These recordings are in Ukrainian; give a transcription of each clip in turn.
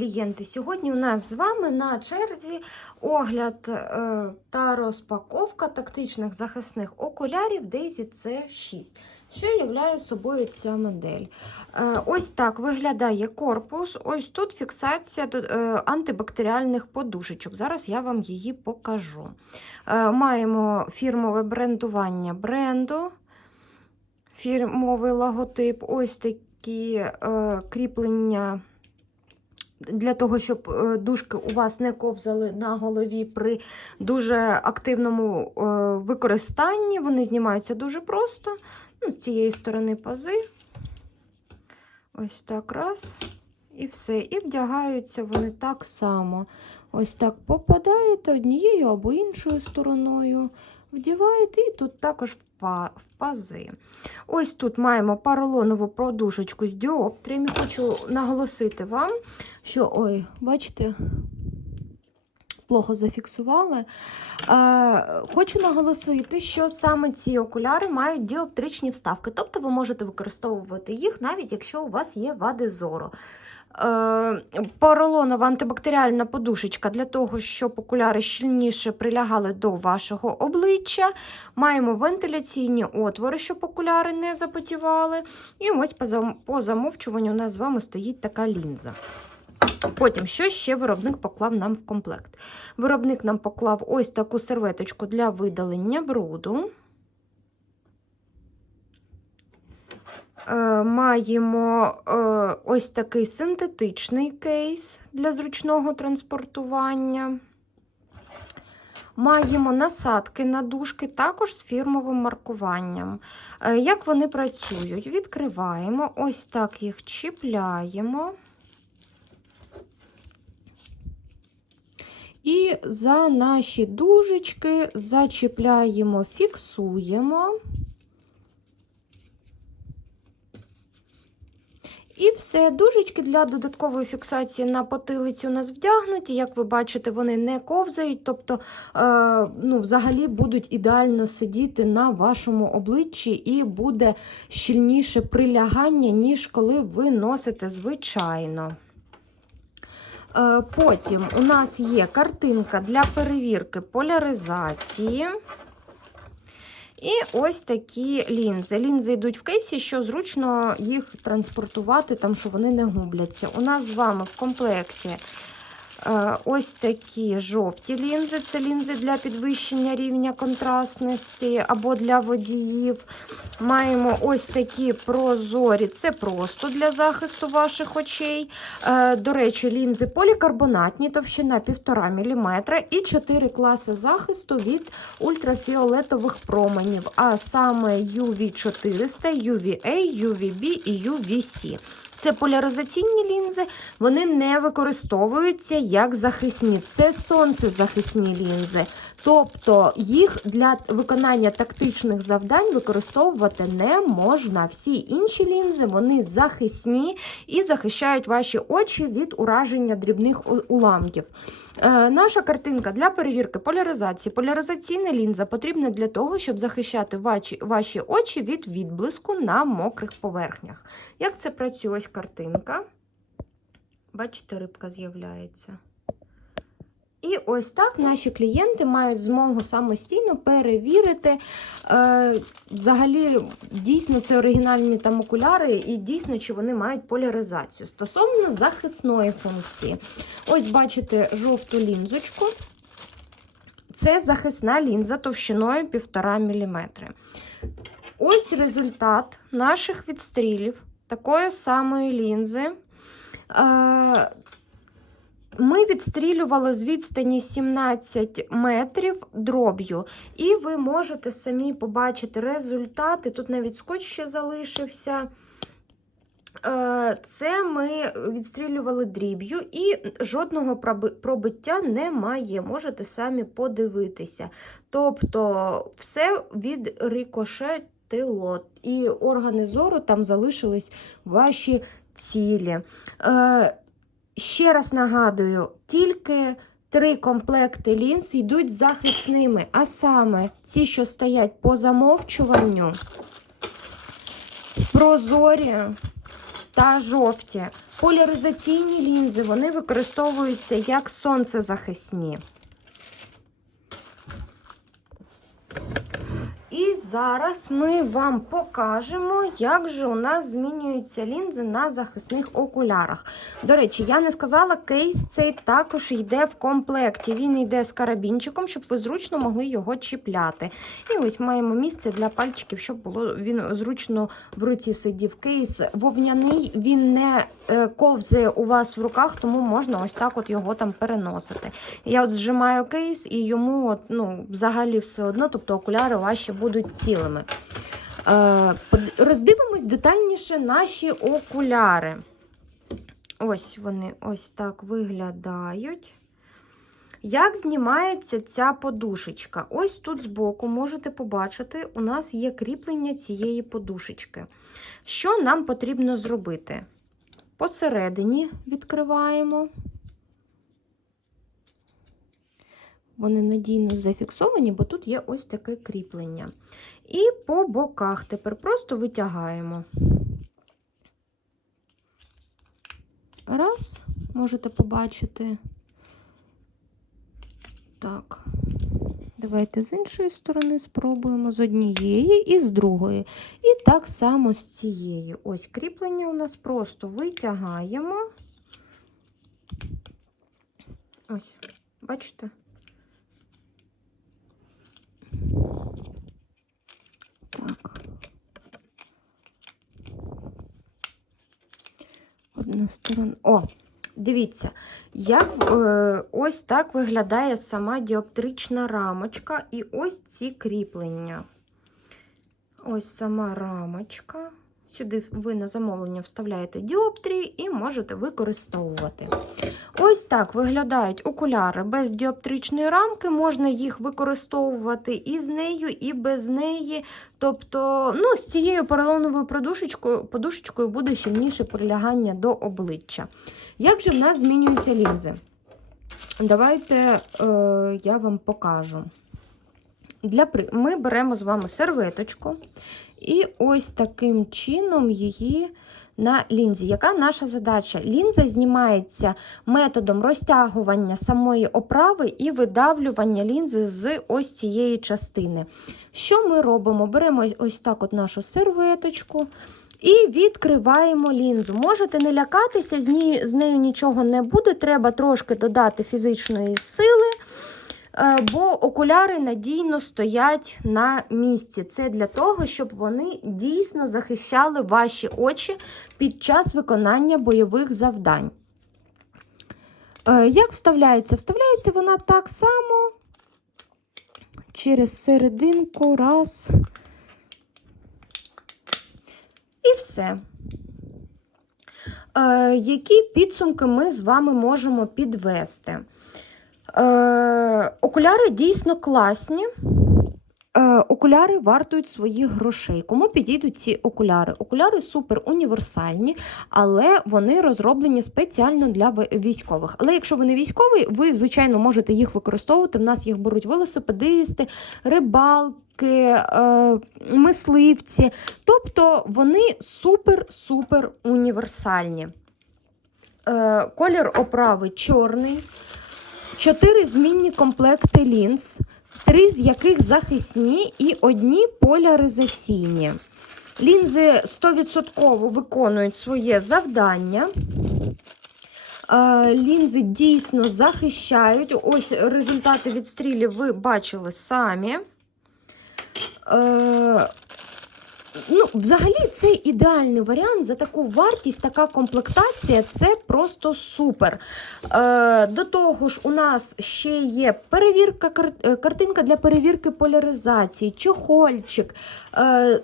клієнти! Сьогодні у нас з вами на черзі огляд е, та розпаковка тактичних захисних окулярів Daisy C6. Що являє собою ця модель? Е, ось так виглядає корпус. Ось тут фіксація е, антибактеріальних подушечок. Зараз я вам її покажу. Маємо фірмове брендування бренду, фірмовий логотип. Ось такі е, кріплення для того, щоб е, дужки у вас не ковзали на голові при дуже активному е, використанні. Вони знімаються дуже просто. Ну, з цієї сторони пази. Ось так раз. І все. І вдягаються вони так само. Ось так попадаєте однією або іншою стороною. Вдіваєте, і тут також в па- в пази. Ось тут маємо поролонову продушечку з діоптріями. Хочу наголосити вам, що, ой, бачите, плохо зафіксували. Е, хочу наголосити, що саме ці окуляри мають діоптричні вставки, тобто ви можете використовувати їх, навіть якщо у вас є вади зору. Е, поролонова антибактеріальна подушечка для того, щоб окуляри щільніше прилягали до вашого обличчя. Маємо вентиляційні отвори, щоб окуляри не запотівали. І ось по зам- по замовчуванню у нас з вами стоїть така лінза. Потім, що ще виробник поклав нам в комплект? Виробник нам поклав ось таку серветочку для видалення бруду. Маємо е, ось такий синтетичний кейс для зручного транспортування. Маємо насадки на дужки, також з фірмовим маркуванням. Е, Як вони працюють? Відкриваємо, ось так їх чіпляємо. І за наші дужечки зачіпляємо, фіксуємо. І все, дужечки для додаткової фіксації на потилиці у нас вдягнуті. Як ви бачите, вони не ковзають, тобто е, ну, взагалі будуть ідеально сидіти на вашому обличчі і буде щільніше прилягання, ніж коли ви носите звичайно. Е, Потім у нас є картинка для перевірки поляризації. І ось такі лінзи. Лінзи йдуть в кейсі, що зручно їх транспортувати, там, що вони не губляться. У нас з вами в комплекті ось такі жовті лінзи. Це лінзи для підвищення рівня контрастності або для водіїв. Маємо ось такі прозорі, це просто для захисту ваших очей. Е, До речі, лінзи полікарбонатні, товщина 1,5 мм і 4 класи захисту від ультрафіолетових променів, а саме UV400, UVA, UVB і UVC. Це поляризаційні лінзи, вони не використовуються як захисні. Це сонцезахисні лінзи. Тобто їх для виконання тактичних завдань використовувати не можна. Всі інші лінзи вони захисні і захищають ваші очі від ураження дрібних уламків. Е, наша картинка для перевірки поляризації. Поляризаційна лінза потрібна для того, щоб захищати ваші, ваші очі від відблиску на мокрих поверхнях. Як це працює? Ось картинка. Бачите, рибка з'являється. І ось так наші клієнти мають змогу самостійно перевірити. Е, взагалі, дійсно, це оригінальні там окуляри, і дійсно, чи вони мають поляризацію. Стосовно захисної функції. Ось бачите жовту лінзочку. Це захисна лінза товщиною 1,5 мм. Ось результат наших відстрілів такої самої лінзи. Е, ми відстрілювали з відстані 17 метрів дроб'ю, і ви можете самі побачити результати. Тут навіть скотч ще залишився. Е, Це ми відстрілювали дріб'ю, і жодного пробиття немає. Можете самі подивитися. Тобто, все від рикошетило, і органи зору там залишились ваші цілі. Е, Ще раз нагадую, тільки три комплекти лінз йдуть захисними, а саме ці, що стоять по замовчуванню, прозорі та жовті. Поляризаційні лінзи вони використовуються як сонцезахисні. І зараз ми вам покажемо, як же у нас змінюються лінзи на захисних окулярах. До речі, я не сказала, кейс цей також йде в комплекті. Він йде з карабінчиком, щоб ви зручно могли його чіпляти. І ось маємо місце для пальчиків, щоб було він зручно в руці сидів. Кейс вовняний, він не е, ковзає у вас в руках, тому можна ось так от його там переносити. Я от зжимаю кейс, і йому от, ну, взагалі все одно, тобто окуляри ваші будуть цілими. Е, роздивимось детальніше наші окуляри. Ось вони ось так виглядають. Як знімається ця подушечка? Ось тут збоку можете побачити, у нас є кріплення цієї подушечки. Що нам потрібно зробити? Посередині відкриваємо. Вони надійно зафіксовані, бо тут є ось таке кріплення. І по боках тепер просто витягаємо. Раз, можете побачити. Так, давайте з іншої сторони спробуємо з однієї і з другої. І так само з цієї. Ось кріплення у нас просто витягаємо. Ось, бачите? Так. Одна сторона. О, дивіться, як е, ось так виглядає сама діоптрична рамочка і ось ці кріплення. Ось сама рамочка. Сюди ви на замовлення вставляєте діоптрії і можете використовувати. Ось так виглядають окуляри без діоптричної рамки. Можна їх використовувати і з нею, і без неї. Тобто, ну, з цією поролоновою подушечкою, подушечкою буде щільніше прилягання до обличчя. Як же в нас змінюються лінзи? Давайте е, я вам покажу. Для, Ми беремо з вами серветочку і ось таким чином її на лінзі. Яка наша задача? Лінза знімається методом розтягування самої оправи і видавлювання лінзи з ось цієї частини. Що ми робимо? Беремо ось так от нашу серветочку. І відкриваємо лінзу. Можете не лякатися, з, нею нічого не буде. Треба трошки додати фізичної сили, бо окуляри надійно стоять на місці. Це для того, щоб вони дійсно захищали ваші очі під час виконання бойових завдань. Е, Як вставляється? Вставляється вона так само через серединку, раз. І все. Е, які підсумки ми з вами можемо підвести? Е, окуляри дійсно класні. Е, окуляри вартують своїх грошей. Кому підійдуть ці окуляри? Окуляри супер універсальні, але вони розроблені спеціально для військових. Але якщо ви не військовий, ви, звичайно, можете їх використовувати. В нас їх беруть велосипедисти, рибалки, е, мисливці. Тобто вони супер-супер універсальні. Е, колір оправи чорний. Чотири змінні комплекти лінз, три з яких захисні і одні поляризаційні. Лінзи 100% виконують своє завдання. Е, Лінзи дійсно захищають. Ось результати відстрілів ви бачили самі. Ну, взагалі, це ідеальний варіант за таку вартість, така комплектація це просто супер. Е, до того ж, у нас ще є перевірка, е, картинка для перевірки поляризації, чохольчик. Е,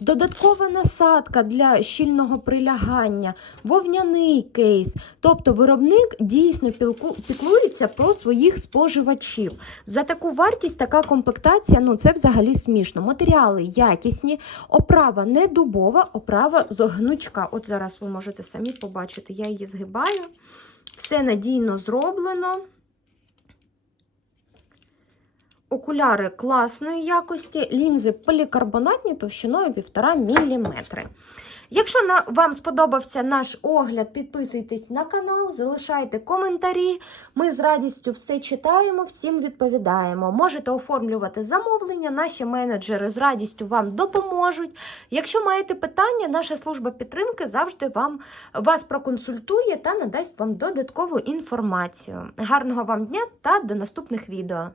Додаткова насадка для щільного прилягання, вовняний кейс. Тобто виробник дійсно піклується про своїх споживачів. За таку вартість така комплектація ну це взагалі смішно. Матеріали якісні, оправа не дубова, оправа з гнучка. От зараз ви можете самі побачити, я її згибаю. Все надійно зроблено. Окуляри класної якості, лінзи полікарбонатні товщиною 1,5 мм. Якщо вам сподобався наш огляд, підписуйтесь на канал, залишайте коментарі. Ми з радістю все читаємо, всім відповідаємо. Можете оформлювати замовлення, наші менеджери з радістю вам допоможуть. Якщо маєте питання, наша служба підтримки завжди вам вас проконсультує та надасть вам додаткову інформацію. Гарного вам дня та до наступних відео!